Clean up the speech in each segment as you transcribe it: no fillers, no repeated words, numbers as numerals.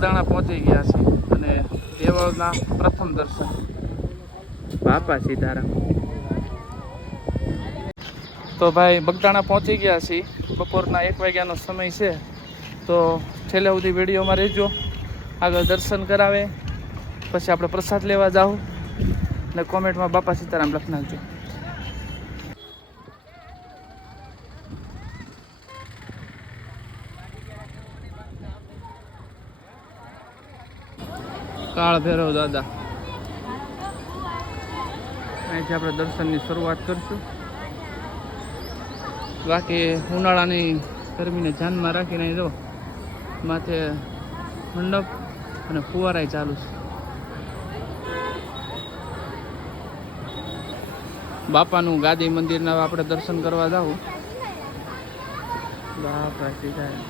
બગદાણા પહોંચી ગયા છે અને દેવળના પ્રથમ દર્શન બાપા સીતારામ. તો ભાઈ બગદાણા પહોંચી ગયા છીએ. બપોરના 1 વાગ્યાનો સમય છે. તો છેલ્લે સુધી વિડીયોમાં રહેજો. આગળ દર્શન કરાવે પછી આપણે પ્રસાદ લેવા જાઉં અને કોમેન્ટમાં બાપા સીતારામ લખી નાખજો. કાળ ભૈરવ દાદા, અહીંથી આપણે દર્શનની શરૂઆત કરશું. બાકી ઉનાળાની ગરમીને ધ્યાનમાં રાખીને જો માથે મંડપ અને ફુવારાય ચાલુ છે. બાપાનું ગાદી મંદિરના આપણે દર્શન કરવા જાવું. બાપા સીતારામ.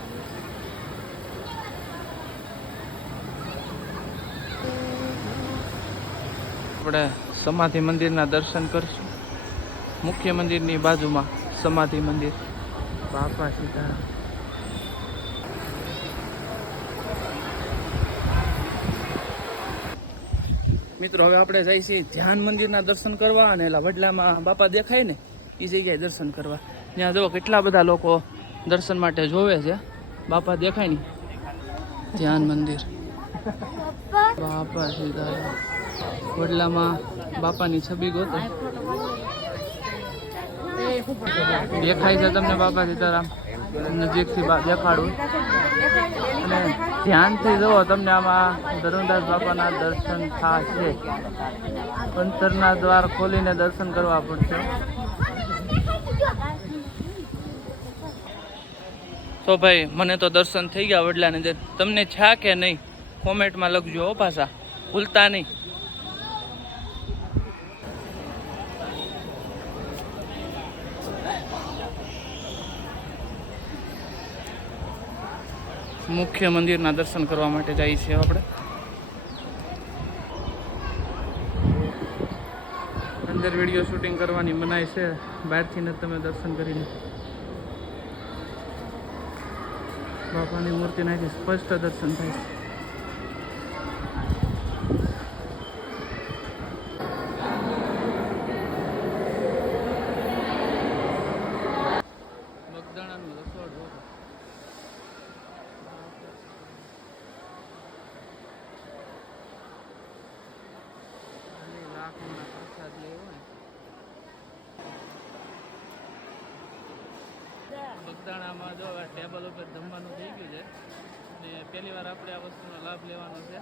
આપણે સમાધિ મંદિરના દર્શન કરશું. મુખ્ય મંદિરની બાજુમાં સમાધિ મંદિર. બાપા સીતારામ. મિત્રો હવે આપણે જઈએ છીએ ધ્યાન મંદિરના દર્શન કરવા અને એલા વડલામાં બાપા દેખાય ને એ જગ્યાએ દર્શન કરવા. ત્યાં જો કેટલા બધા લોકો દર્શન માટે જોવે છે. બાપા દેખાય ને ધ્યાન મંદિર. બાપા સીતારામ. વડલામાં બાપાની છબી ગોતો. દેખાય છે તમને બાપા સીતારામ? નજીકથી દેખાડું અને ધ્યાનથી જુઓ તમને આમાં ધર્મદાસ બાપાના દર્શન થશે. અંતરના દ્વાર ખોલીને દર્શન કરવા પડશે. તો ભાઈ મને તો દર્શન થઈ ગયા વડલાને. તમને છે કે નહીં કોમેન્ટમાં લખજો હો પાછા, ભૂલતા નહીં. મુખ્ય મંદિરના દર્શન કરવા માટે જઈએ છીએ આપણે. અંદર વિડીયો શૂટિંગ કરવાની મનાઈ છે. બહારથી ને તમે દર્શન કરીને બાપાની મૂર્તિના સ્પષ્ટ દર્શન થાય છે. બગદાણાનું રસોડ લાખોના પ્રસાદ લેવો ને. બગદાણામાં જો ટેબલ ઉપર જમવાનું થઈ ગયું છે ને પહેલી વાર આપણે આ વસ્તુનો લાભ લેવાનો છે.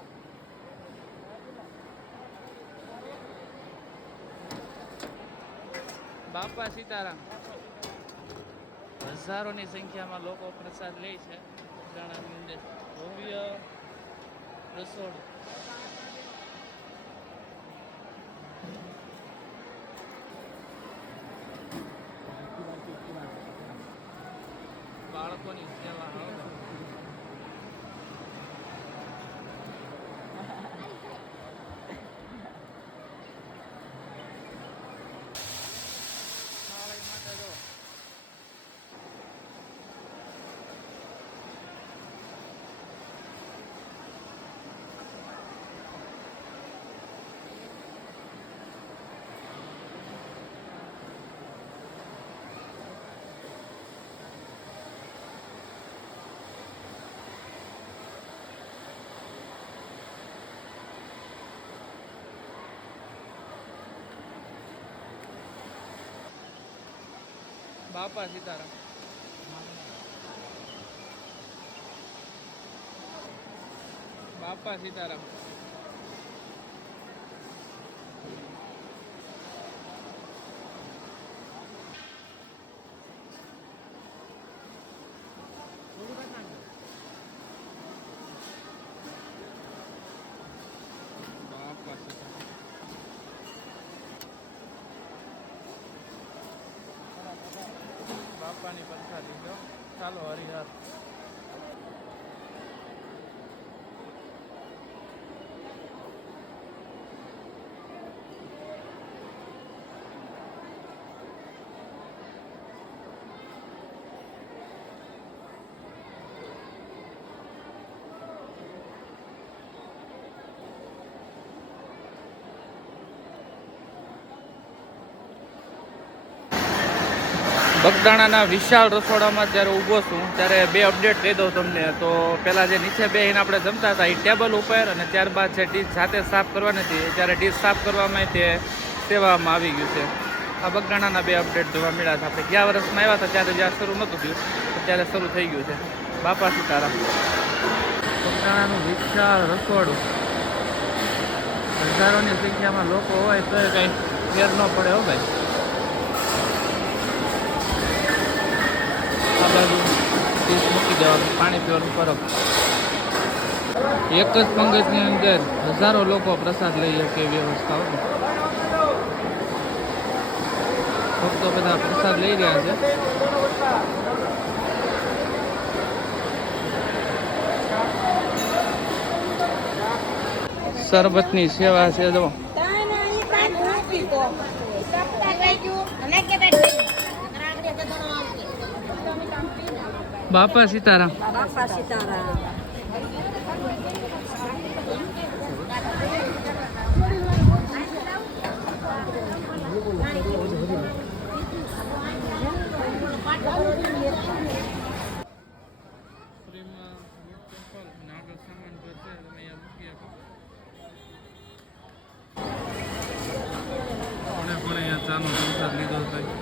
બાપા સીતારામ. હજારોની સંખ્યામાં લોકો પ્રસાદ લે છે બગદાણાની અંદર. ભવ્ય રસોડું. બાળકોની સેવા હવે માટે જો બાપા સીતારામ. બાપા સીતારામ. બાપાની પ્રસાદી જો. ચાલો હરિહર. બગદાણાના વિશાળ રસોડામાં જ્યારે ઊભો છું ત્યારે બે અપડેટ કહી દઉં તમને. તો પહેલાં જે નીચે બેસીને આપણે જમતા હતા એ ટેબલ ઉપર, અને ત્યારબાદ જે ડીશ જાતે સાફ કરવાની હતી ત્યારે ડીશ સાફ કરવામાં તે સેવામાં આવી ગયું છે. આ બગદાણાના બે અપડેટ જોવા મળ્યા હતા. આપણે ગયા વર્ષમાં આવ્યા હતા ત્યારે જ્યાં શરૂ નહોતું થયું ત્યારે શરૂ થઈ ગયું છે. બાપા સીતારામ. બગદાણાનું વિશાળ રસોડું, હજારોની સંખ્યામાં લોકો હોય તો કંઈ ફેર ન પડે હો ભાઈ. આ બાજુ ડીશ મૂકી દેવાનું, પાણી પીવાનું ફરક. એક જ પંગતની અંદર હજારો લોકો પ્રસાદ લઈ શકે એવી વ્યવસ્થા હોય. ભક્તો બધા પ્રસાદ લઈ રહ્યા છે. શરબતની સેવા છે જો. બાપા સીતારામ. બાપા સીતારામ. ચાનો પ્રસાદ લીધો થાય.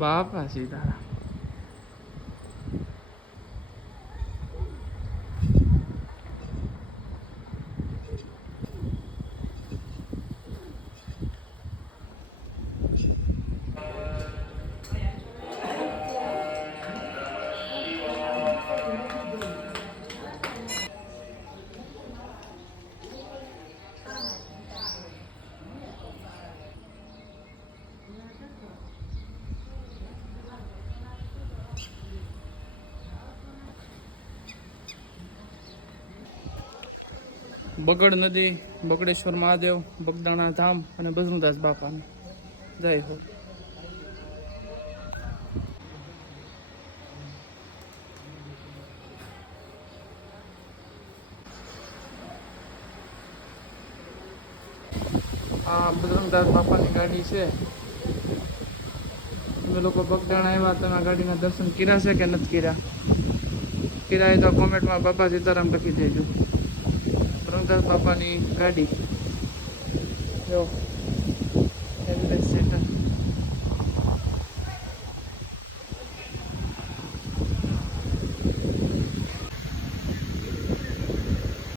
બાપા સીતારામ. બગડ નદી, બગડેશ્વર મહાદેવ, બગદાણા ધામ અને બજરંગદાસ બાપાને જય હો. આ બજરંગદાસ બાપાની ગાડી છે. તમે લોકો બગદાણા આવ્યા, તમે ગાડીના દર્શન કર્યા છે કે નથી કર્યા? કર્યા તો કોમેન્ટમાં બાપા સીતારામ લખી દેજો. બજરંગદાસ બાપાની ગાડી જો.